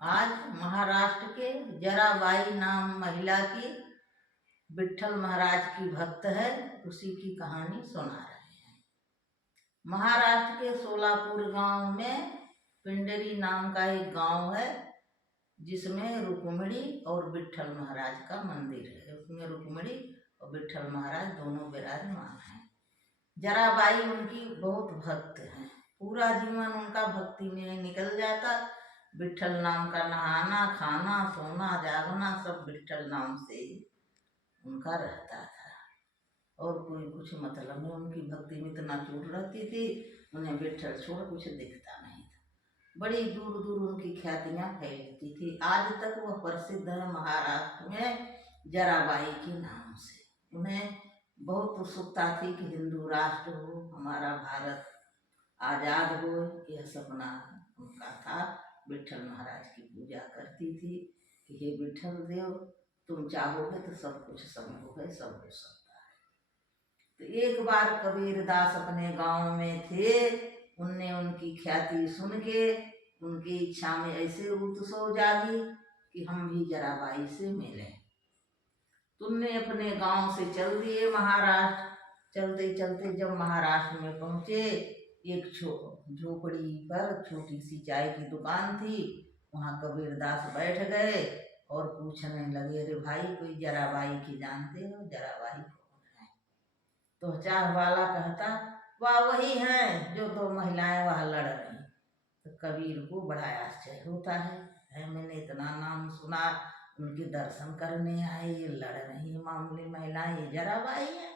आज महाराष्ट्र के जराबाई नाम महिला की विट्ठल महाराज की भक्त है, उसी की कहानी सुना रहे हैं। महाराष्ट्र के सोलापुर गांव में पिंडरी नाम का एक गांव है, जिसमें रुक्मिणी और विट्ठल महाराज का मंदिर है। उसमें रुक्मिणी और विट्ठल महाराज दोनों विराजमान हैं। जराबाई उनकी बहुत भक्त हैं। पूरा जीवन उनका भक्ति में निकल जाता। विट्ठल नाम का नहाना, खाना, सोना, जागना सब विट्ठल नाम से उनका रहता था, और कोई कुछ मतलब नहीं। उनकी भक्ति में इतना चोट रहती थी, उन्हें विट्ठल छोड़ कुछ दिखता नहीं था। बड़ी दूर दूर उनकी ख्यातियाँ फैलती थी। आज तक वह प्रसिद्ध है महाराष्ट्र में जराबाई के नाम से। उन्हें बहुत उत्सुकता थी कि हिंदू राष्ट्र हो, हमारा भारत आजाद हो, यह सपना उनका था। विट्ठल महाराज की पूजा करती थी कि हे विट्ठल देव, तुम चाहोगे तो सब कुछ संभव है, सब हो सकता है। तो एक बार कबीरदास अपने गांव में थे। उनने उनकी ख्याति सुन के उनकी इच्छा में ऐसे उत्सव जागी कि हम भी जराबाई से मिलें। तुमने अपने गांव से चल दिए महाराष्ट्र। चलते चलते जब महाराष्ट्र में पहुंचे, एक झोपड़ी पर छोटी सी चाय की दुकान थी। वहां कबीरदास बैठ गए और पूछने लगे, अरे भाई, कोई जराबाई की जानते हो? जराबाई कौन है? तो चाय वाला कहता, वाह, वही हैं जो दो महिलाएं वहां लड़ रही। तो कबीर को बड़ा आश्चर्य होता है, मैंने इतना नाम सुना, उनके दर्शन करने आए, ये लड़ रही मामूली महिलाएं, ये जराबाई है।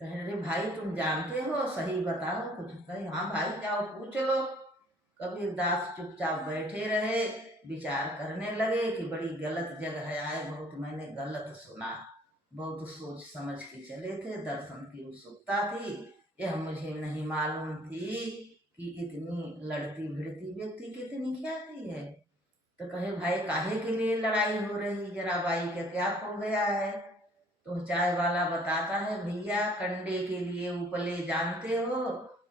कहे, अरे भाई, तुम जानते हो, सही बताओ कुछ। कहे, हाँ भाई, जाओ पूछ लो। कबीरदास चुपचाप बैठे रहे, विचार करने लगे कि बड़ी गलत जगह आए, बहुत मैंने गलत सुना। बहुत सोच समझ के चले थे, दर्शन की उत्सुकता थी। यह मुझे नहीं मालूम थी कि इतनी लड़ती भिड़ती व्यक्ति की इतनी ख्याति है। तो कहे, भाई, काहे के लिए लड़ाई हो रही? जराबाई का क्या हो गया है? तो चाय वाला बताता है, भैया, कंडे के लिए उपले जानते हो?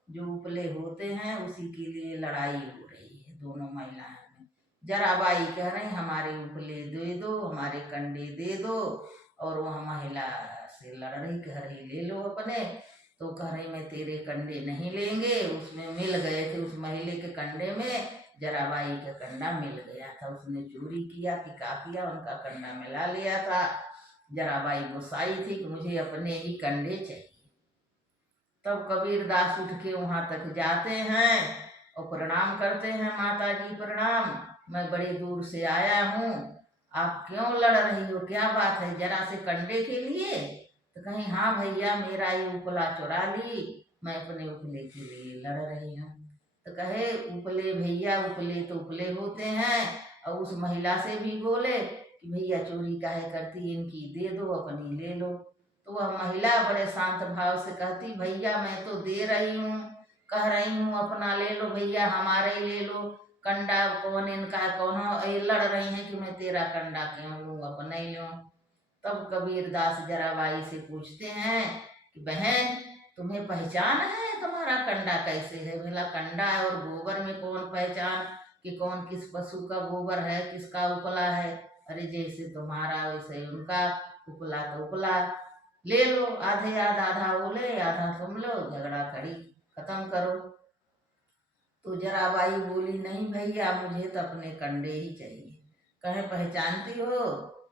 जो उपले होते हैं उसी के लिए लड़ाई हो रही है दोनों महिलाएं में। जराबाई कह रही, हमारे उपले दे दो, हमारे कंडे दे दो। और वह महिला से लड़ रही, कह रही, ले लो अपने। तो कह रही, मैं तेरे कंडे नहीं लेंगे। उसमें मिल गए थे, उस महिले के कंडे में जराबाई का कंडा मिल गया था। उसने चोरी किया कि क्या किया, उनका कंडा मिला लिया था। जराबाई गुस्साई थी कि मुझे अपने ही कंडे चाहिए। तब कबीरदास उठ के वहां तक जाते हैं और प्रणाम करते हैं, माता जी प्रणाम, मैं बड़े दूर से आया हूँ, आप क्यों लड़ रही हो? क्या बात है? जरा से कंडे के लिए? तो कहीं, हाँ भैया, मेरा ये उपला चुरा ली, मैं अपने उपले के लिए लड़ रही हूँ। तो कहे, उपले भैया, उपले तो उपले होते हैं। और उस महिला से भी बोले कि भैया, चोरी काहे करती, इनकी दे दो, अपनी ले लो। तो वह महिला बड़े शांत भाव से कहती, भैया, मैं तो दे रही हूँ, कह रही हूँ अपना ले लो भैया, हमारे ले लो। कंडा कौन इनका, कौन ये लड़ रही हैं कि मैं तेरा कंडा क्यों लूँ, अपना ही लूँ। तब कबीरदास जराबाई से पूछते हैं कि बहन, तुम्हें पहचान है, तुम्हारा कंडा कैसे है? भला कंडा और गोबर में कौन पहचान कि कौन किस पशु का गोबर है, किसका उपला है? अरे जैसे तुम्हारा वैसे ही उनका, उपला तो उपला, ले लो, आधे आधा वो ले, आधा तुम लो, झगड़ा खड़ी खत्म करो। तो जराबाई बोली, नहीं भैया, मुझे तो अपने कंडे ही चाहिए। कहे, पहचानती हो?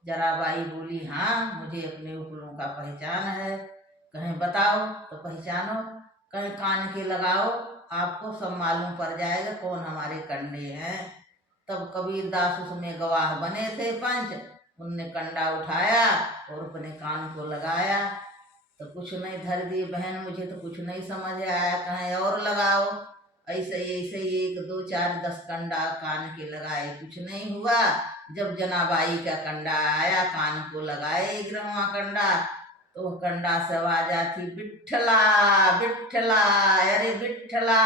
जराबाई बोली, हाँ, मुझे अपने उपलों का पहचान है। कहे, बताओ तो पहचानो। कहे, कान के लगाओ, आपको सब मालूम पड़ जाएगा कौन हमारे कंडे हैं। तब कबीरदास उसमें गवाह बने थे, पंच। उनने कंडा उठाया और अपने कान को लगाया। तो कुछ नहीं, धर दिए, बहन मुझे तो कुछ नहीं समझ आया, कहें और लगाओ। ऐसे ही 1 2 4 10 कंडा कान के लगाए, कुछ नहीं हुआ। जब जनाबाई का कंडा आया, कान को लगाए 11वां कंडा, तो वह कंडा से आवाज आती, बिट्ठला बिट्ठला, अरे बिट्ठला,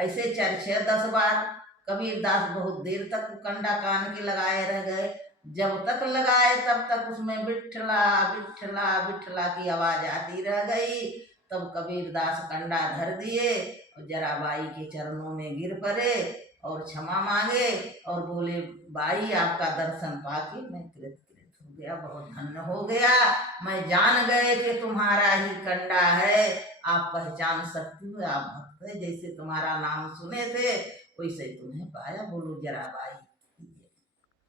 ऐसे 4 6 10 बार। कबीरदास बहुत देर तक कंडा कान के लगाए रह गए। जब तक लगाए तब तक उसमें बिट्ठला बिट्ठला बिट्ठला की आवाज आती रह गई। तब कबीरदास कंडा धर दिए और जराबाई के चरणों में गिर पड़े और क्षमा मांगे और बोले बाई आपका दर्शन पाके मैं कृत हो गया, बहुत धन्य हो गया, मैं जान गए कि तुम्हारा ही कंडा है, आप पहचान सकती हो, आप भक्त है, जैसे तुम्हारा नाम सुने थे वैसे तुम्हें पाया। बोलो जरा बाई।